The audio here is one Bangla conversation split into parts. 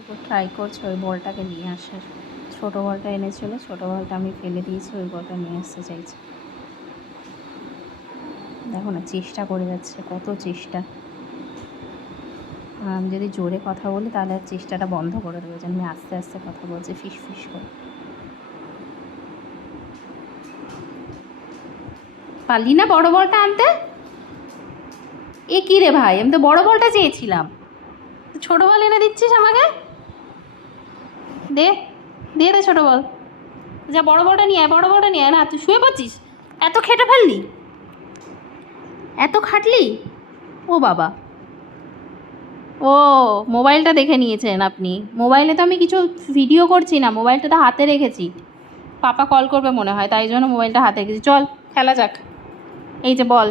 দেখো ট্রাই করছে ওই বলটাকে নিয়ে আসার। ছোটো বলটা এনেছিল, ছোটো বলটা আমি ফেলে দিয়েছি, ওই বলটা নিয়ে আসতে চাইছে। দেখো না, চেষ্টা করে যাচ্ছে, কত চেষ্টা। আমি যদি জোরে কথা বলি তাহলে আর চেষ্টাটা বন্ধ করে দেবো, যে আমি আস্তে আস্তে কথা বলছি ফিস ফিস করে। পারলি না বড় বলটা আনতে? এ কী রে ভাই, আমি তো বড় বলটা চেয়েছিলাম, তো ছোটো বল এনে দিচ্ছিস আমাকে। দে দে দে ছোটো বল, যা বড় বলটা নিয়ে আয়, বড় বলটা নিয়ে আয়। না তুই শুয়ে পড়ছিস, এত খেটে ফেললি, এত খাটলি। ও বাবা, ও মোবাইলটা দেখে নিয়েছেন আপনি। মোবাইলে তো আমি কিছু ভিডিও করছি না, মোবাইলটা তো হাতে রেখেছি। পাপা কল করবে মনে হয়, তাই জন্য মোবাইলটা হাতে রেখেছি। চল খেলা যাক। এই যে বল,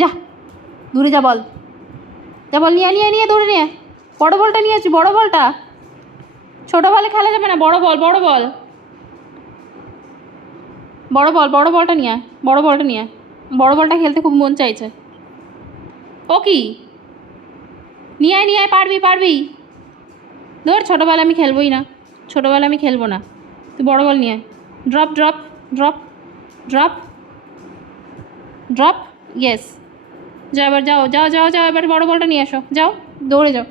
যা দূরে যা, বল যা, বল নিয়ে নিয়ে নিয়ে দৌড়ে নিয়ে। বড় বলটা নিয়ে আসছি, বড় বলটা। ছোটো বলে খেলা যাবে না, বড় বল, বড় বল, বড় বল, বড় বলটা নিয়ে, বড় বলটা নিয়ে। বড় বলটা খেলতে খুব মন চাইছে। ও কি, নিয়ে আয় নিয়ে আয়, পারবি পারবি। ধর, ছোটোবেলা আমি খেলবই না, ছোটোবেলা আমি খেলবো না। তুই বড় বল নিয়ে আয়। Drop drop drop drop drop, yes. যাও এবার, যাও যাও যাও যাও, এবার বড় বলটা নিয়ে এসো, যাও দৌড়ে যাও,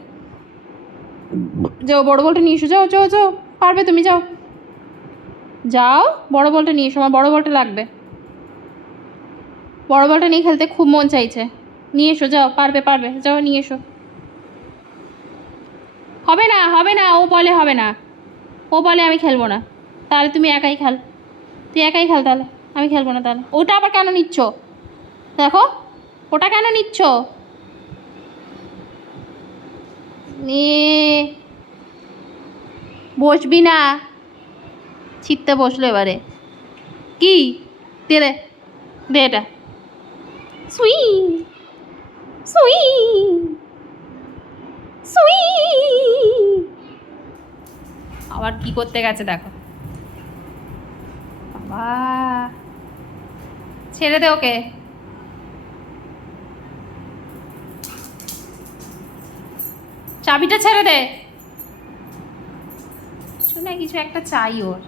যাও বড় বলটা নিয়ে এসো, যাও যাও যাও, পারবে তুমি, যাও যাও, বড় বলটা নিয়ে এসো, আমার বড় বলটা লাগবে। বড় বলটা নিয়ে খেলতে খুব মন চাইছে, নিয়ে এসো, যাও, পারবে পারবে, যাও নিয়ে এসো। হবে না হবে না, ও বলে হবে না, ও বলে আমি খেলবো না। তাহলে তুমি একাই খেল, তুই একাই খেল তাহলে, আমি খেলবো না তাহলে। ওটা আবার কেন নিচ্ছ, দেখো ওটা কেন নিচ্ছ। বসবি না, ছিটতে বসলো এবারে। কি, দে দে দে এটা। সুই সুই সুই, আবার কি করতে গেছে দেখো। বাবা, ছেড়ে দে ওকে, চাবিটা ছেড়ে দে। কিছু না কিছু একটা চাই ওর।